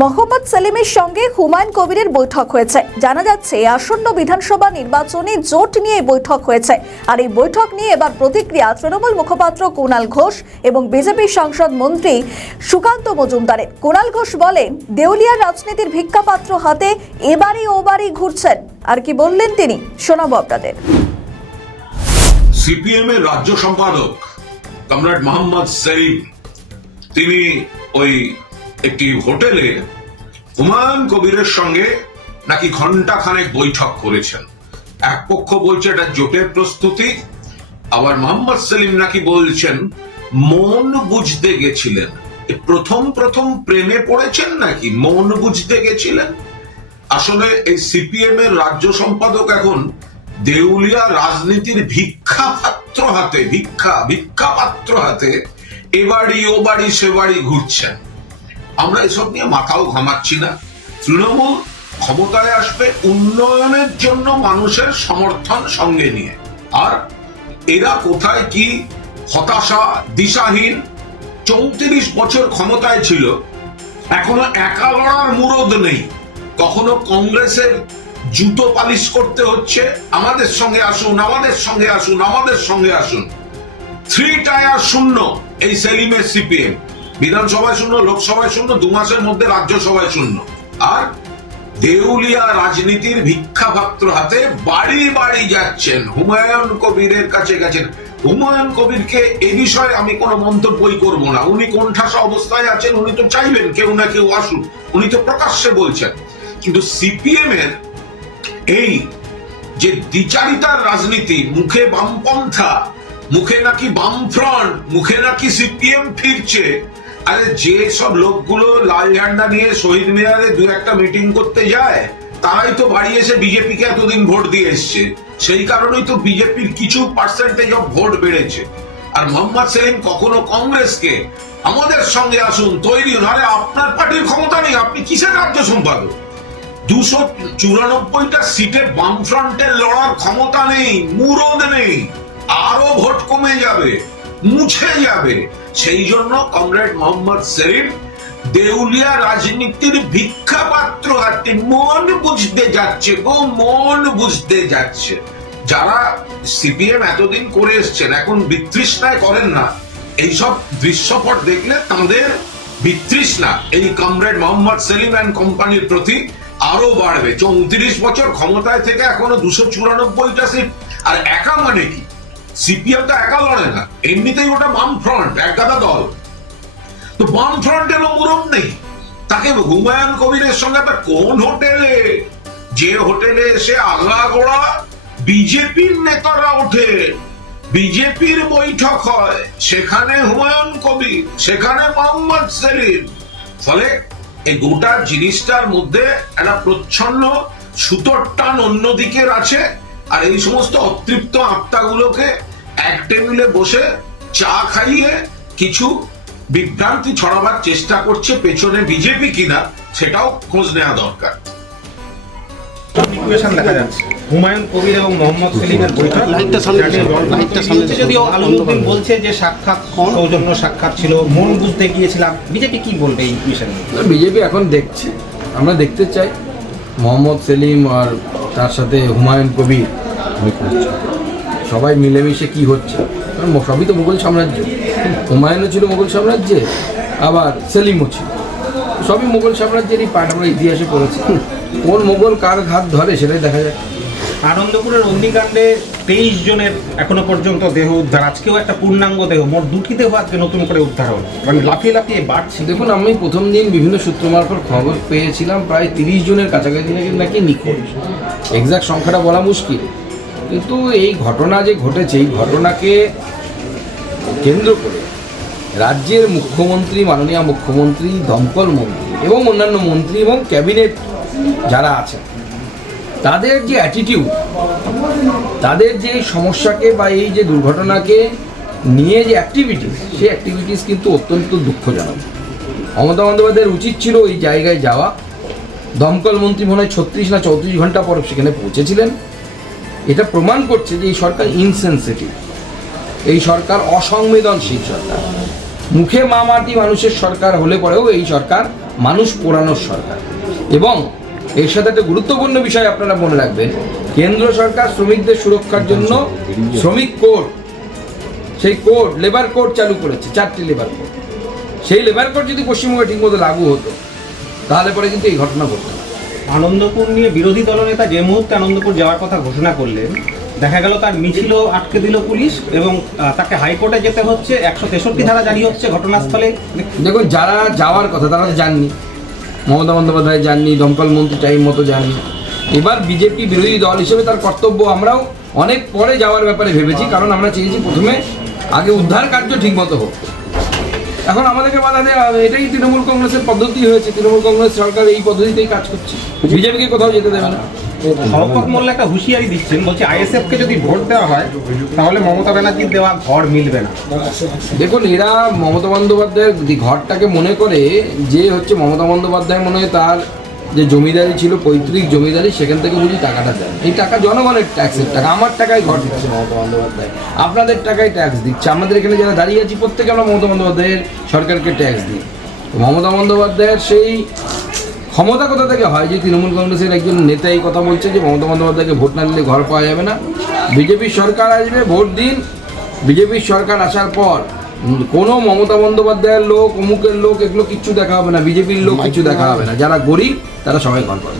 মোহাম্মদ সেলিমের সঙ্গে হুমায়ুন কবিরের বৈঠক হয়েছে। জানা যাচ্ছে আসন্ন বিধানসভা নির্বাচনে জোট নিয়ে বৈঠক হয়েছে। আর এই বৈঠক নিয়ে এবার প্রতিক্রিয়া তৃণমূল মুখপাত্র কুণাল ঘোষ এবং বিজেপি সাংসদ মন্ত্রী সুকান্ত মজুমদারের। কুণাল ঘোষ বলেন, দেউলিয়ার রাজনীতির ভিক্ষাপাত্র হাতে এবারই ওবারই ঘুরছেন। আর কি বললেন তিনি, শোনাবো আপনাদের। সিপিএম এর রাজ্য সম্পাদক কমরেড মোহাম্মদ সেলিম তিনি ওই একটি হোটেলে হুমায়ুন কবিরের সঙ্গে নাকি ঘন্টা খানেক বৈঠক করেছেন। এক পক্ষ বলছে এটা জোটের প্রস্তুতি, আবার মোহাম্মদ সেলিম নাকি বলছেন মন বুঝতে গেছিলেন। প্রথম প্রেমে পড়েছেন নাকি মন বুঝতে গেছিলেন? আসলে এই সিপিএম এর রাজ্য সম্পাদক এখন দেউলিয়া রাজনীতির ভিক্ষাপাত্র হাতে এবাড়ি ও বাড়ি সে বাড়ি ঘুরছেন। আমরা এসব নিয়ে মাথাও ঘামাচ্ছি না। তৃণমূল ক্ষমতায় আসবে উন্নয়নের জন্য মানুষের সমর্থন সঙ্গে নিয়ে। আর এরা কোথায় কি হতাশা, দিশাহীন। 34 বছর ক্ষমতায় ছিল, এখনো একা লড়ার মুরদ নেই। কখনো কংগ্রেসের জুতো পালিশ করতে হচ্ছে, আমাদের সঙ্গে আসুন, আমাদের সঙ্গে আসুন, আমাদের সঙ্গে আসুন। 3 টায়ার শূন্য এই সেলিমের সিপিএম। বিধানসভায় শূন্য, লোকসভায় শূন্য, 2 মাসের মধ্যে রাজ্যসভায় শূন্য। আর দেউলিয়া রাজনীতির ভিক্ষাপাত্র হাতে বাড়ি বাড়ি যাচ্ছেন, হুমায়ুন কবিরের কাছে গেছেন। হুমায়ুন কবিরকে এ বিষয়ে আমি কোনো মন্তব্যই করব না। উনি কোণঠাসা অবস্থায় আছেন, উনি তো চাইবেন কেউ না কেউ আসুন, উনি তো প্রকাশ্যে বলছেন। কিন্তু সিপিএম এর এই যে দ্বিচারিতার রাজনীতি, মুখে বামপন্থা, মুখে নাকি বামফ্রন্ট, মুখে নাকি সিপিএম ফিরছে। আরে যে সব লোকগুলো লাল ঝান্ডা নিয়ে শহীদ মিনারে 2-1টা মিটিং করতে যায়, তারাই তো বাড়ি এসে বিজেপিকে এতদিন ভোট দিয়ে এসছে। সেই কারণেই তো বিজেপির কিছু পার্সেন্টেজ অফ ভোট বেড়েছে। আর মোহাম্মদ সেলিম কখনো কংগ্রেসকে আমাদের সঙ্গে আসুন, তৈরি হন। আরে আপনার পার্টির ক্ষমতা নেই, আপনি কিসের রাজ্য সম্পাদক? 294টা সিটে বামফ্রন্টের লড়ার ক্ষমতা নেই, মুরদ নেই। আরো ভোট কমে যাবে, মুছে যাবে। সেই জন্য কমরেড মোহাম্মদ সেলিম দেউলিয়া রাজনীতির ভিক্ষাপাত্র হাতে মন বুঝতে যাচ্ছে গো, মন বুঝতে যাচ্ছে। যারা সিপিএম এতদিন করে এসছেন, এখন বিতৃষ্ণায় করেন না। এইসব দৃশ্যপট দেখলে তাদের বিতৃষ্ণা এই কমরেড মোহাম্মদ সেলিম অ্যান্ড কোম্পানির প্রতি আরো বাড়বে। 34 বছর ক্ষমতায় থেকে এখনো 294টা সিট। আর একা মানে কি? সিপিএম তো একা লড়ে না, এমনিতেই ওটা বাম ফ্রন্ট, একগাদা দল। তো বাম ফ্রন্টেরও মুরদ নেই। তাকে হুমায়ুন কবিরের সঙ্গে কোন হোটেলে, যে হোটেলে এসে আগাগোড়া বিজেপির নেতারা ওঠে, বিজেপির বৈঠক হয়, সেখানে হুমায়ুন কবির, সেখানে মোহাম্মদ সেলিম। ফলে এই গোটা জিনিসটার মধ্যে একটা প্রচ্ছন্ন সুতোর টান অন্যদিকের আছে। আর এই সমস্ত অতৃপ্ত আত্মাগুলোকে এক টেবিলে বসে চা খাইয়ে কিছু বিভ্রান্তি ছড়াবার চেষ্টা করছে। পেছনে বিজেপি কিনা সেটাও খোঁজ নেওয়া দরকার। দেখা যাচ্ছে হুমায়ুন কবির এবং মোহাম্মদ সেলিমের বৈঠক। যদিও আলমউদ্দিন বলছে যে সাক্ষাৎ সৌজন্য সাক্ষাৎ ছিল, মন বুঝতে গিয়েছিলাম। বিজেপি কি বলবে এই বিষয়ে? বিজেপি এখন দেখছে, আমরা দেখতে চাই মোহাম্মদ সেলিম আর তার সাথে হুমায়ুন কবির সবাই মিলেমিশে কি হচ্ছে। কারণ সবই তো মুঘল সাম্রাজ্য। হুমায়ুনও ছিল মুঘল সাম্রাজ্যে, আবার সেলিমও ছিল, সবই মুঘল সাম্রাজ্যেরই পাঠ। আমরা ইতিহাসে পড়েছি, কোন মুঘল কার ঘাত ধরে সেটাই দেখা যায়। আনন্দপুরের অগ্নিকাণ্ডে 23 জনের এখনো পর্যন্ত দেহ উদ্ধার। আজকেও একটা পূর্ণাঙ্গ দেহ, মোট 2টি দেহ আজকে নতুন করে উদ্ধার হলো, মানে লাফিয়ে লাফিয়ে বাড়ছে। দেখুন, আমি প্রথম দিন বিভিন্ন সূত্র মারফত খবর পেয়েছিলাম প্রায় 30 জনের কাছাকাছি নাকি নিখোঁজ। এক্সাক্ট সংখ্যাটা বলা মুশকিল, কিন্তু এই ঘটনা যে ঘটেছে, এই ঘটনাকে কেন্দ্র করে রাজ্যের মুখ্যমন্ত্রী, মাননীয় মুখ্যমন্ত্রী, দমকল মন্ত্রী এবং অন্যান্য মন্ত্রী এবং ক্যাবিনেট যারা আছেন, তাদের যে অ্যাটিটিউড, তাদের যে সমস্যাকে বা এই যে দুর্ঘটনাকে নিয়ে যে অ্যাক্টিভিটিস, সেই অ্যাক্টিভিটিস কিন্তু অত্যন্ত দুঃখজনক। মমতা বন্দ্যোপাধ্যায়ের উচিত ছিল ওই জায়গায় যাওয়া। দমকল মন্ত্রী মনে হয় 36 না 34 ঘন্টা পর সেখানে পৌঁছেছিলেন। এটা প্রমাণ করছে যে এই সরকার ইনসেনসিটিভ, এই সরকার অসংবেদনশীল সরকার। মুখে মামাটি মানুষের সরকার হলে পরেও এই সরকার মানুষ পোড়ানোর সরকার। এবং এর সাথে একটা গুরুত্বপূর্ণ বিষয় আপনারা মনে রাখবেন, কেন্দ্র সরকার শ্রমিকদের সুরক্ষার জন্য শ্রমিক কোড, সেই কোড লেবার কোড চালু করেছে, 4টি লেবার কোড। সেই লেবার কোড যদি পশ্চিমবঙ্গে ঠিকমতো লাগু হতো তাহলে পরে কিন্তু এই ঘটনা ঘটতো না। আনন্দপুর নিয়ে বিরোধী দলনেতা যে মুহূর্তে আনন্দপুর যাওয়ার কথা ঘোষণা করলেন, দেখা গেল তার মিছিলও আটকে দিল পুলিশ এবং তাকে হাইকোর্টে যেতে হচ্ছে, 163 ধারা জারি হচ্ছে ঘটনাস্থলে। দেখুন, যারা যাওয়ার কথা তারা তো যাননি, মমতা বন্দ্যোপাধ্যায় যাননি, দমকল মন্ত্রী টাইম মতো যাননি। এবার বিজেপি বিরোধী দল হিসেবে তার কর্তব্য, আমরাও অনেক পরে যাওয়ার ব্যাপারে ভেবেছি, কারণ আমরা চেয়েছি প্রথমে আগে উদ্ধার কার্য ঠিক মতো হোক। এখন আমাদেরকে বাধা দেওয়া হবে, এটাই তৃণমূল কংগ্রেসের পদ্ধতি হয়েছে। তৃণমূল কংগ্রেস সরকার এই পদ্ধতিতেই কাজ করছে, বিজেপিকে কোথাও যেতে দেবে না। শওকত মোল্লা একটা হুঁশিয়ারি দিচ্ছেন, বলছে আইএসএফকে যদি ভোট দেওয়া হয় তাহলে মমতা ব্যানার্জির দেওয়া ঘর মিলবে না। দেখুন, এরা মমতা বন্দ্যোপাধ্যায়ের ঘরটাকে মনে করে যে হচ্ছে মমতা বন্দ্যোপাধ্যায় মনে হয় তার যে জমিদারি ছিল, পৈতৃক জমিদারি, সেখান থেকে বুঝি টাকাটা দেন। এই টাকা জনগণের ট্যাক্সের টাকা, আমার টাকায় ঘর দিচ্ছে মমতা বন্দ্যোপাধ্যায়, আপনাদের টাকায় ট্যাক্স দিচ্ছে। আমাদের এখানে যারা দাঁড়িয়ে আছি প্রত্যেকে আমরা মমতা বন্দ্যোপাধ্যায়ের সরকারকে ট্যাক্স দিই। মমতা বন্দ্যোপাধ্যায়ের সেই ক্ষমতা কোথা থেকে হয় যে তৃণমূল কংগ্রেসের একজন নেতা এই কথা বলছে যে মমতা বন্দ্যোপাধ্যায়কে ভোট না দিলে ঘর পাওয়া যাবে না। বিজেপির সরকার আসবে, ভোট দিন। বিজেপির সরকার আসার পর কোনো মমতা বন্দ্যোপাধ্যায়ের লোক, অমুকের লোক, এগুলো কিচ্ছু দেখা হবে না, বিজেপির লোক কিছু দেখা হবে না। যারা গরিব তারা সবাই ঘর পাবে।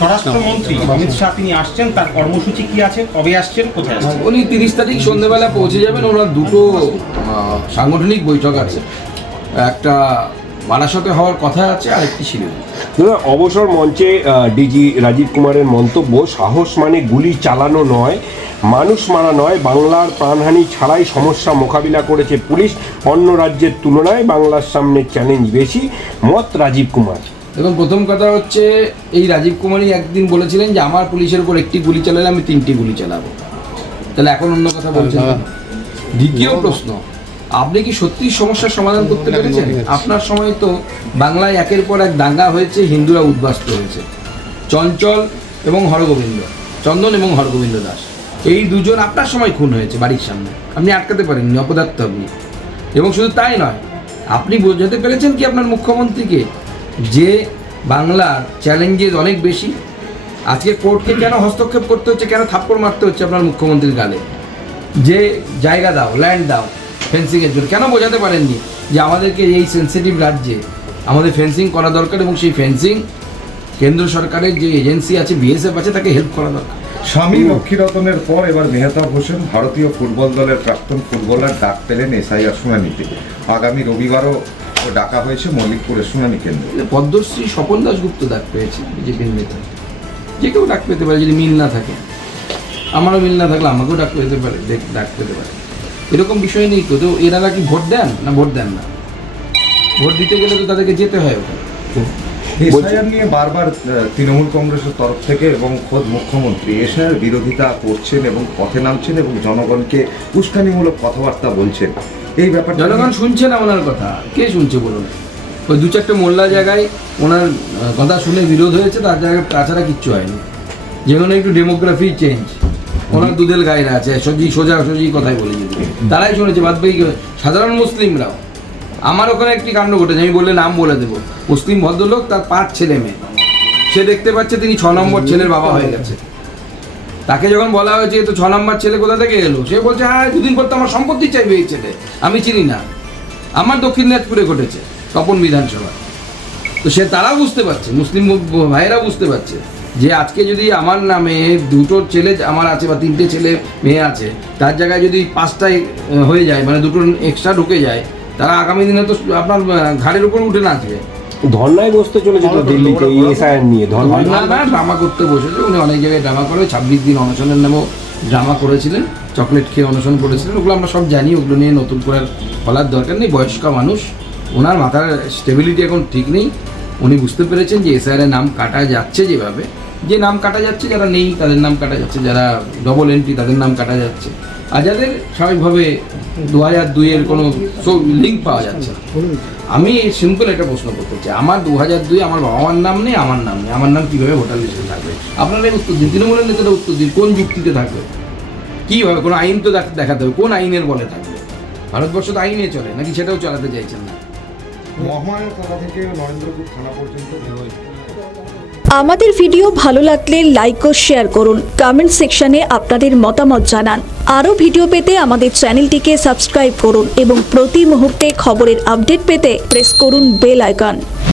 স্বরাষ্ট্রমন্ত্রী অমিত শাহ তিনি আসছেন, তার কর্মসূচি কি আছে, কবে আসছেন, কোথায় আসছেন? উনি 30 তারিখ সন্ধ্যেবেলা পৌঁছে যাবেন। ওনার দুটো সাংগঠনিক বৈঠক আছে, একটা বারাসতে হওয়ার কথা আছে আর একটি শিলিগুড়ি। অবসর মঞ্চে ডিজি রাজীব কুমারের মন্তব্য, সাহস মানে গুলি চালানো নয়, মানুষ মারা নয়, বাংলার প্রাণহানি ছাড়াই সমস্যা মোকাবিলা করেছে পুলিশ, অন্য রাজ্যের তুলনায় বাংলার সামনে চ্যালেঞ্জ বেশি, মত রাজীব কুমার। দেখুন, প্রথম কথা হচ্ছে এই রাজীব কুমারই একদিন বলেছিলেন যে আমার পুলিশের উপর একটি গুলি চালালে আমি 3টি গুলি চালাবো। তাহলে এখন অন্য কথা বলছেন। দ্বিতীয় প্রশ্ন, আপনি কি সত্যি সমস্যার সমাধান করতে পেরেছেন? আপনার সময় তো বাংলায় একের পর এক দাঙ্গা হয়েছে, হিন্দুরা উদ্বাস্ত হয়েছে। চঞ্চল এবং হরগোবিন্দ, চন্দন এবং হরগোবিন্দ দাস, এই দুজন আপনার সময় খুন হয়েছে বাড়ির সামনে, আপনি আটকাতে পারেননি, অপদার্থ আপনি। এবং শুধু তাই নয়, আপনি বোঝাতে পেরেছেন কি আপনার মুখ্যমন্ত্রীকে যে বাংলার চ্যালেঞ্জেস অনেক বেশি? আজকে কোর্টকে কেন হস্তক্ষেপ করতে হচ্ছে, কেন থাপ্পড় মারতে হচ্ছে আপনার মুখ্যমন্ত্রীর গালে? যে জায়গা দাও, ল্যান্ড দাও ফেন্সিংয়ের জন্য, কেন বোঝাতে পারেননি যে আমাদেরকে এই সেন্সিটিভ রাজ্যে আমাদের ফেন্সিং করা দরকার এবং সেই ফেন্সিং কেন্দ্র সরকারের যে এজেন্সি আছে, বিএসএফ আছে, তাকে হেল্প করা দরকার। স্বামী লক্ষ্মীরতনের পর এবার মেহতাব হোসেন ভারতীয় ফুটবল দলের প্রাক্তন ফুটবলার ডাক পেলেন এসআইআর শুনানিতে। আগামী রবিবারও ডাকা হয়েছে মল্লিকপুরের শুনানি কেন্দ্রে। পদ্মশ্রী স্বপন দাশগুপ্ত ডাক পেয়েছে, বিজেপির নেতা। যে কেউ ডাক পেতে পারে যদি মিল না থাকে, আমারও মিল না থাকলে আমাকেও ডাক পেতে পারে, ডাক পেতে পারে। এরকম বিষয় নেই তো। তো এনারা কি ভোট দেন না ভোট দেন না? ভোট দিতে গেলে তো তাদেরকে যেতে হয় ওখানে। এসআইআর নিয়ে বারবার তৃণমূল কংগ্রেসের তরফ থেকে এবং খোদ মুখ্যমন্ত্রী এসআইআর বিরোধিতা করছেন এবং পথে নামছেন এবং জনগণকে উস্কানিমূলক কথাবার্তা বলছেন। এই ব্যাপারটা জনগণ শুনছে না ওনার কথা। কে শুনছে বলুন? ওই 2-4টে মোল্লা জায়গায় ওনার কথা শুনে বিরোধ হয়েছে, তার জায়গায় তাছাড়া কিচ্ছু হয়নি। যেখানে একটু ডেমোগ্রাফি চেঞ্জ, ওনার দুধের গায়েরা আছে, সোজাসুজি কথাই বলে যেতে, তারাই শুনেছে। বাদ বাকি সাধারণ মুসলিমরাও। আমার ওখানে একটি কাণ্ড ঘটেছে, আমি বললে নাম বলে দেবো। মুসলিম ভদ্রলোক, তার 5 ছেলে মেয়ে, সে দেখতে পাচ্ছে তিনি 6 নম্বর ছেলের বাবা হয়ে গেছে। তাকে যখন বলা হয়েছে তো 6 নম্বর ছেলে কোথা থেকে এলো, সে বলছে হ্যাঁ 2 দিন পর তো আমার সম্পত্তি চাইবে এই ছেলে, আমি চিনি না। আমার দক্ষিণ দিনাজপুরে ঘটেছে, তপন বিধানসভা। তো সে তারা বুঝতে পারছে, মুসলিম ভাইয়েরা বুঝতে পারছে যে আজকে যদি আমার নামে 2টো ছেলে আমার আছে বা 3টে ছেলে মেয়ে আছে, তার জায়গায় যদি 5টায় হয়ে যায়, মানে 2টো এক্সট্রা ঢুকে যায়, তারা আগামী দিনে তো আপনার ঘাড়ের উপর উঠে নাচবে। ধর্নায় বসতে চলেছে তো দিল্লিতে এই এসআইআর নিয়ে। ধর্না না, ড্রামা করতে বসেছে উনি। অনেক জায়গায় ড্রামা করে, 26 দিন অনশনের নামেও ড্রামা করেছিলেন, চকলেট খেয়ে অনশন করেছিলেন। ওগুলো আমরা সব জানি, ওগুলো নিয়ে নতুন করে বলার দরকার নেই। বয়স্ক মানুষ, ওনার মাথার স্টেবিলিটি এখন ঠিক নেই। উনি বুঝতে পেরেছেন যে এসআইআর নাম কাটা যাচ্ছে, যেভাবে যে নাম কাটা যাচ্ছে, যারা নেই তাদের নাম কাটা যাচ্ছে, যারা ডবল এন্ট্রি তাদের নাম কাটা যাচ্ছে, আর যাদের স্বাভাবিকভাবে 2002-এর কোনো লিঙ্ক পাওয়া যাচ্ছে। আমি সিম্পল একটা প্রশ্ন করতে চাই, আমার 2002 আমার বাবা মার নাম নেই, আমার নাম নেই, আমার নাম কীভাবে ভোটার লিস্টে থাকবে? আপনারা উত্তর দিন, তৃণমূলের নেতারা উত্তর দিন, কোন যুক্তিতে থাকবে? কীভাবে? কোনো আইন তো দেখাতে হবে, কোন আইনের বলে থাকবে? ভারতবর্ষ তো আইনে চলে নাকি, সেটাও চালাতে চাইছেন না। মহামানের তলা থেকে নরেন্দ্রপুর থানা পর্যন্ত আমাদের ভিডিও ভালো লাগলে লাইক ও শেয়ার করুন, কমেন্ট সেকশনে আপনাদের মতামত জানান। আরও ভিডিও পেতে আমাদের চ্যানেলটিকে সাবস্ক্রাইব করুন এবং প্রতি মুহূর্তে খবরের আপডেট পেতে প্রেস করুন বেল আইকন।